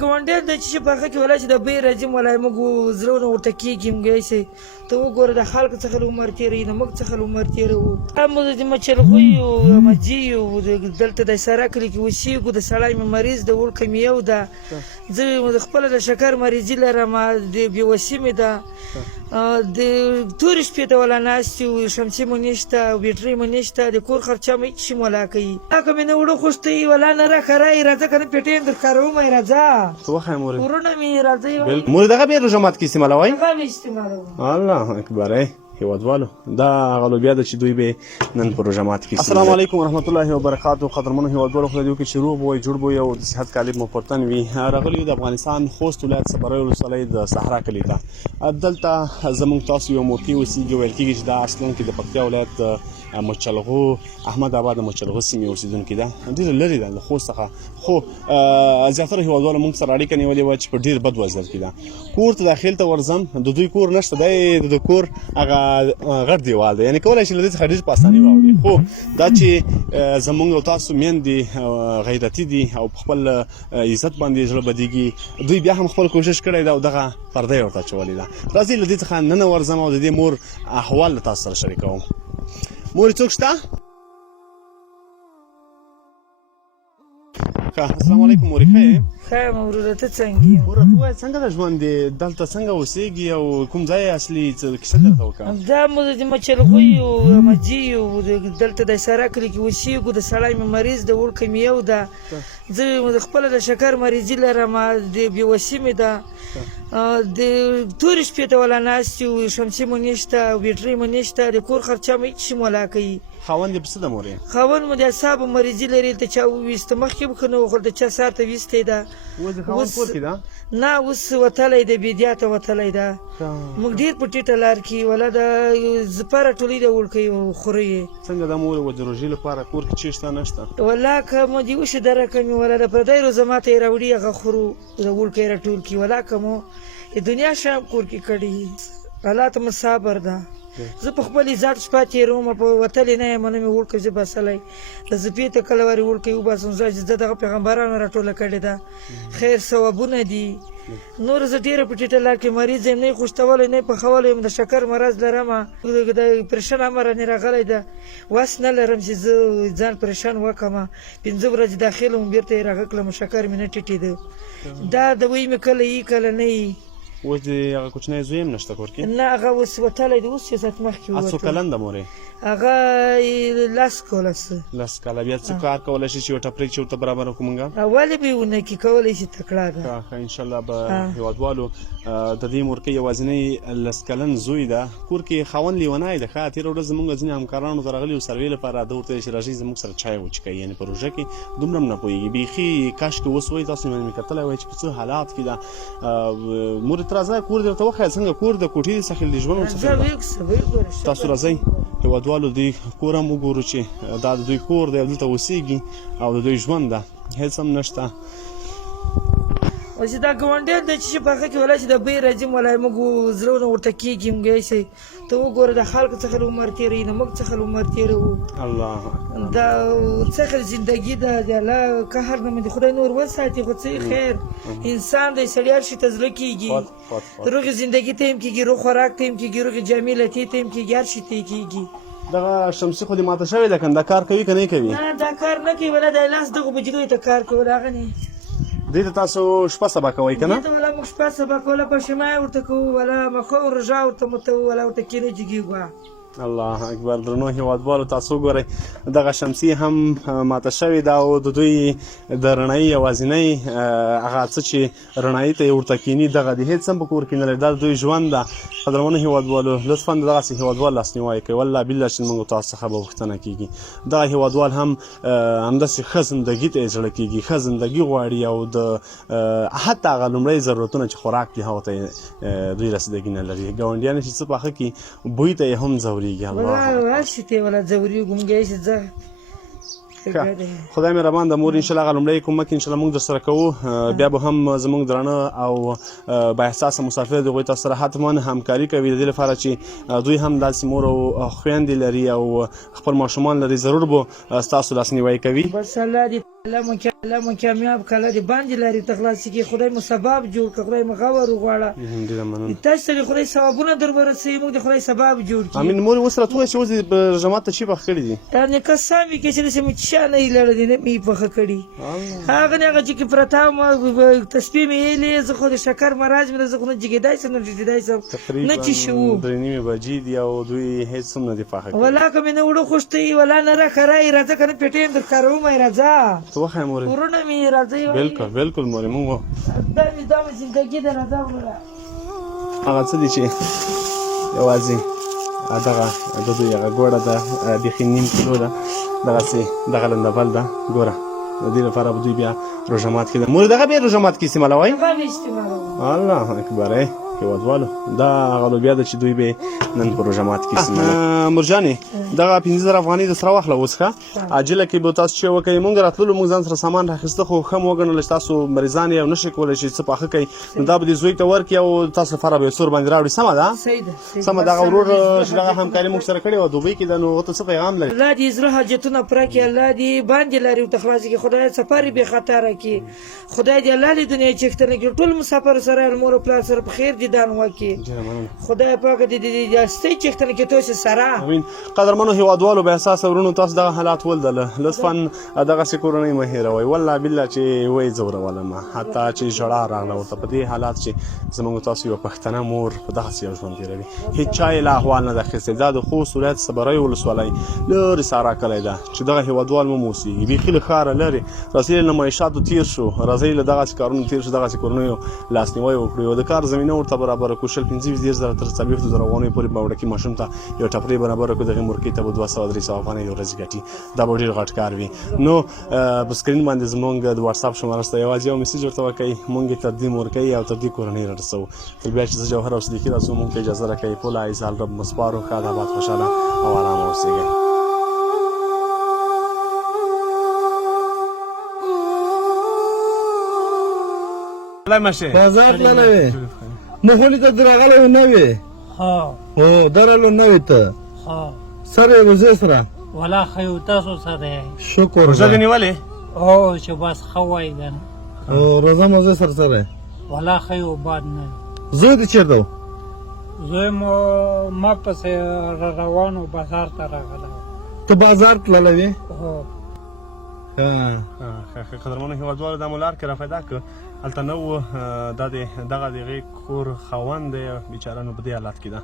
ګاونډیان د چې په هغه کې ولا چې د بې راځي ولا موږ زړونه ورته کېږي موږ یې ته وګوره د خلکو څخه عمر تېروي د موږ څخه عمر تېروو موږ د مچلغویو مجیو دلته د سره کلي کې اوسېږو د سړی مې مریض د وړکه مې یو ده زه خپله د شکر مریضي لرم د بېوسي مې ده د تورې شپې ته ولا ناست یو شمسي مو نشته او بیټرۍ مو نشته د کور خرچه مې هېڅ شي مو ولا کوي که مې نه وړه خوشتوي ولا نه راښرایي راځه که نه پېټۍ یم درښکارومه یې راځه ورونه مې راځئ مورې دغه بې روژه مات کې استعمالوئ هغه مې استعمالوم الله اکبر هیوادوالو دا هغه لوبیا ده چې دوی به نن په روژه مات کې السلام علیکم ورحمت الله وبرکاتو قدرمنو هیوادوالو خدای دې وکړي چې روغ به وئ جوړ به وئ او د صحت کالب مو پرتن وي راغلي د افغانستان خوست ولایت صبرۍ ولسوالۍ د صحرا کلي ته دلته زموږ تاسو یو موقع اوسېږي ویل کېږي چې دا اصلا کې د پکتیا ولایت مچلغو احمد آباد د مچلغو سیمې اوسېدونکي ده ډېره لرې ده له خوست څخه خو زیاتره هیوادوالو موږ سره اړیکه نیولې وه چې په ډېر بد وضعیت کې ده کور ته داخل ته ورځم د دوی کور نشته دی د کور هغه غټ دیوال دی یعنې کولی شي له دې څخه ډېر په اساني واوړي خو دا چې زموږ او تاسو میندې غیرتي دي او په خپل عزت باندې زړه بدېږي دوی بیا هم خپل کوشش کړی ده او دغه پرده یې ورته اچولې ده راځئ له دې څخه ننه ورځم او د دې مور احوال له تاسو سره شریکوم مورې څوک شته السلام علیکم مورې ښه یې ښه یم وروره ته څنګه یې وروره ته ووایه څنګه د ژوند دی دلته څنګه اوسېږي او کوم ځای یې اصلي کیسه درته وکړه دا موږ د مچلغویو مجیو دلته د سره کلي کې اوسېږو د سړی مې مریض د وړکه مې یو ده زه خپله د شکر مریضي لرم د بېوسي مې ده د تورې شپې ته ولا ناست یو شمسي مو نشته او بیټرۍ مو نشته د کور خرچه مې هېڅ شي مو ولا کوي خاوند یې په څه ده مورې خاوند مو د اعصابو مریضي لري ته چا وویسته مخکې به ښه نه وخوړ د چا سهار ته ویستی ده اوس د خاوند کور کې ده نه اوس وتلی دی بیدیا ته وتلی ده موږ ډېر په ټیټه لار کې ولا د زپه راټولۍ ده وړکۍ خورۍ یې څنګه دا مورې و د روژې لپاره کور کې چی شته نشته ولا که مو دې وشي درکه مې ولا د پردی روزه ماته یې راوړي هغه خورو د وړکۍ راټول کړي ولا که مو د دنیا شام کور کې کړي الله ته مو صبر ده زه په خپل عزت شپه تېروم په وتلې نه یم نه مې وړکۍ زه بسلی د زپې ته کله وارې وړکۍ وباسم زه چې زه دغه پیغمبرانو راټوله کړې ده خیر ثوابونه دي نور زه ډېره په ټیټه لار کې مریض یم نه یې خوشتولی نه یې پخولی یم د شکر مرض لرمه د پرېشن امر رانې راغلی ده وس نه لرم چې زه ځان پرېشن وکړمه 5 ورځې داخل وم بېرته یې راغه کړم شکر مې نه ټیټېده دا دوی مې کله یي کله نه یي اوس د هغه کوچنی زوی هم نشته کور کې نه هغه اوس وتلی دی اوس یو ساعت مخکې څو کلن ده مورې هغه 10 کاله څه 10 کاله بیا څه کار کولی شي چې یو ټپرۍ چې ورته برابر وکړو مونږ ولې به یې ونه کړي کولی شي تکړه ده ښه انشاءالله به هېوادوالو د دې مورکۍ یوازینۍ 10 کلن زوی ده کور کې خاوند لیونی ده ښه تېره ورځ زموږ ځینې همکارانو ته راغلي و سروې لپاره ده ورته چې راشئ زموږ سره چای وچښئ یعنې په روژه کې دومره هم نه پوهېږي بیخي کاشکې اوس وایي تاسو مې کتلی وایي چې په څه حالات کې ده مورې ته راځه کور دې ورته وښیه څنګه کور د کوټې دې څخه د ژوند تاسو راځئ هېوادوالو دوی کور هم وګورو چې دا د دوی کور دی او دلته اوسېږي او د دوی ژوند ده هېڅ هم نشته چې دا ګاونډیان د چې په هغه کې ولا چې د بې راځي ولا موږ زړونه ورته کېږي موږ یې ته وګوره د خلکو څخه عمر تېروي د موږ څخه عمر تېروو الله دا څخه زندګي ده د الله قهر نه د خدای نور وساتي خو څه خیر انسان دی سړی هر شي ته زړه کېږي روغې زندګي ته هم کېږي روغ خوراک ته هم کېږي روغې جامې لتې ته هم کېږي هر شي ته یې کېږي دغه شمسي خو دې ماته شوې ده که دا کار کوي که نه کوي نه دا کار نه کوي ولا د لاس دغو بجلیو ته کار کوي هغه نه دې ته تاسو شپه سبا کوئ که نه دې ته ولا موږ شپه سبا کوله په شمای ورته کوو ولا مخو رژا ورته متوو ولا ورته کینه جګېږو الله اکبر درنو هېوادوالو تاسو وګورئ دغه شمسي هم ماته شوې ده او د دوی د رڼایي یوازینۍ هغه څه چې رڼایي ته یې ورته کیني دغه د هېڅ هم په کور کې نه لري دا د دوی ژوند ده قدرمنو هېوادوالو لطفا دغسې هېوادوال لاسنیوی کوي والله بالله چې موږ تاسو څخه به پوښتنه کېږي دغه هېوادوال هم همداسې ښه زندګي ته یې زړه کېږي ښه زندګي غواړي او د حتی هغه لومړی ضرورتونه چې خوراک دي هغو ته دوی رسیدګي نه لري ګاونډیان چې څه پاخه کړي بوی ته یې هم ځوري ولا هر شي ته ولا ځورېږو موږ یې چې ځه خدای مهربان د مور انشاءالله هغه لومړی کومک انشاءالله موږ درسره کوو بیا به هم زموږ درانه او بااحساسه مسافر د هغوی تاسو سره حتما همکاري کوي د دې لپاره چې دوی هم داسې مور او خویندې لري او خپل ماشومان لري ضرور به ستاسو لاسنیوی کوي بس الله دې الله مو کامیاب کله دې باندې لارې ته خلاصې کړي خدای مو سبب جوړ کړه خدای مو غور وغواړه ډېره مننه تاسو ته خدای ثوابونه در ورسوي موږ د خدای سبب جوړ کړي امین مور اوس راته ووایه چې اوس دې جماعت ته چی پخ کړي دي یعنې قسم وي که چې داسې مې چا نه یې لړلې نه مې یې پخه کړي هغه نه هغه چې کې پرته وم تسبیح مې یېلې زه خو د شکر مراج مې ده زه خو نه جګېدی سم نه ټیټېدی سم نه چې شو تقریبا 3:30 بجې دي او دوی هېڅ هم نه دي پاخه کړي ولا که مې نه وړه خوشتی ولا نه راښه راځه که نه پېټې یم در ښکاروم یې راځه څه وخت مورې ورونه مې راځئ بالکل بالکل مورې مونږ دا مې زندګي ده راځه وروره هغه څه دي چې یوازې دغه د دوی هغه ګوړه ده بیخي نیم کیلو ده دغسې دغه لنډبل ده ګوره د دې لپاره به دوی بیا روژه مات کېده مورې دغه بیا روژه مات کې استعمالوئ هغه مې استعمالوم الله اکبر هېوادوالو دا هغه لوبیا ده چې دوی به نن په روژه مات کې استعمالوي مرجانې دغه 15,000 افغانۍ درسره واخله اوس ښه عاجله کې به تاسو چې وکئ مونږ راتللو مونږ ځان سره سامان راخیسته خو ښه مو وګڼله چې تاسو مریضان یې او نشئ کولی چې څه پاخه کوئ نو دا به دې زوی ته ورکړي او تاسو لپاره به یو څه ورباندې راوړي سمه ده سمه ده هغه ورور چې دغه همکاري موږ سره کړې وه دوبۍ کې ده نو ورته څه پیغام لري الله دې زړه حاجتونه پوره کړي الله دې باندې لارې ورته خلاصې کړي خدای سفر یې بې خطره کړي خدای دې الله دې دنیا چښتنه کړي ټول مسافر سره مور او پلار سره په خیر دیدان وکړي خدای پاک دې دې دستي چښتنه کړي تاسو سره امین قدرمنو هېوادوالو به احساسه ورونو تاسو دغه حالات ولدله لطفا دغسې کورنۍ مه هېروئ والله بالله چې وایي ځورولم حتی چې ژړا راغله ورته په دې حالات چې زموږ تاسو یوه پښتنه مور په دغسې یو ژوند تېروي هېڅ چا یې لا احوال نه ده اخیستی دا د خوست ولایت صبرۍ ولسوالۍ لرې سارا کلی ده چې دغه هېوادوال مو اوسېږي بیخي له ښاره لرې راځئ له معیشاتو تېر شو راځئ له دغسې کارونو تېر شو دغسې کورنیو لاسنیوی وکړو او د کار زمینه ورته برابره کړو 15,000 تر 40,000 افغانیو پورې به وړکي ماشوم ته یو ټپرۍ برابره کړو دغې مورکۍ ته به 200-300 افغانۍ د ورځې ګټي دا به ډېر غټ کار وي نو په سکرین باندې زموږ د واټساپ شماره شته یوازې یو میسج ورته وکئ مونږ یې تر دې مورکۍ او تر دې کورنۍ رارسوو تر بیا چې زه جوهر او صدیقي راسو مونږ ته اجازه راکوئ پوله ایزال رب مسپارو ښاد آباد خوشحاله او ارامه اوسېږئ بازار نه وي نو خولي ته درغله نه وي ها او درلو نه وي ته ها سره روزه سره ولا خیو تاسو سره شکر روژه دې نیولې او چې بس خوای ګن او روزه مزه سره سره ولا خیو باد نه زه دې چیرته زه ما پس روانو بازار ته راغله ته بازار تللې هو قدرمنو هېوادوالو دا مو لار کې رافیدا که هلته نه و دا د دغه د هغې کور خاوند دی بیچاره نو په دې حالت کې ده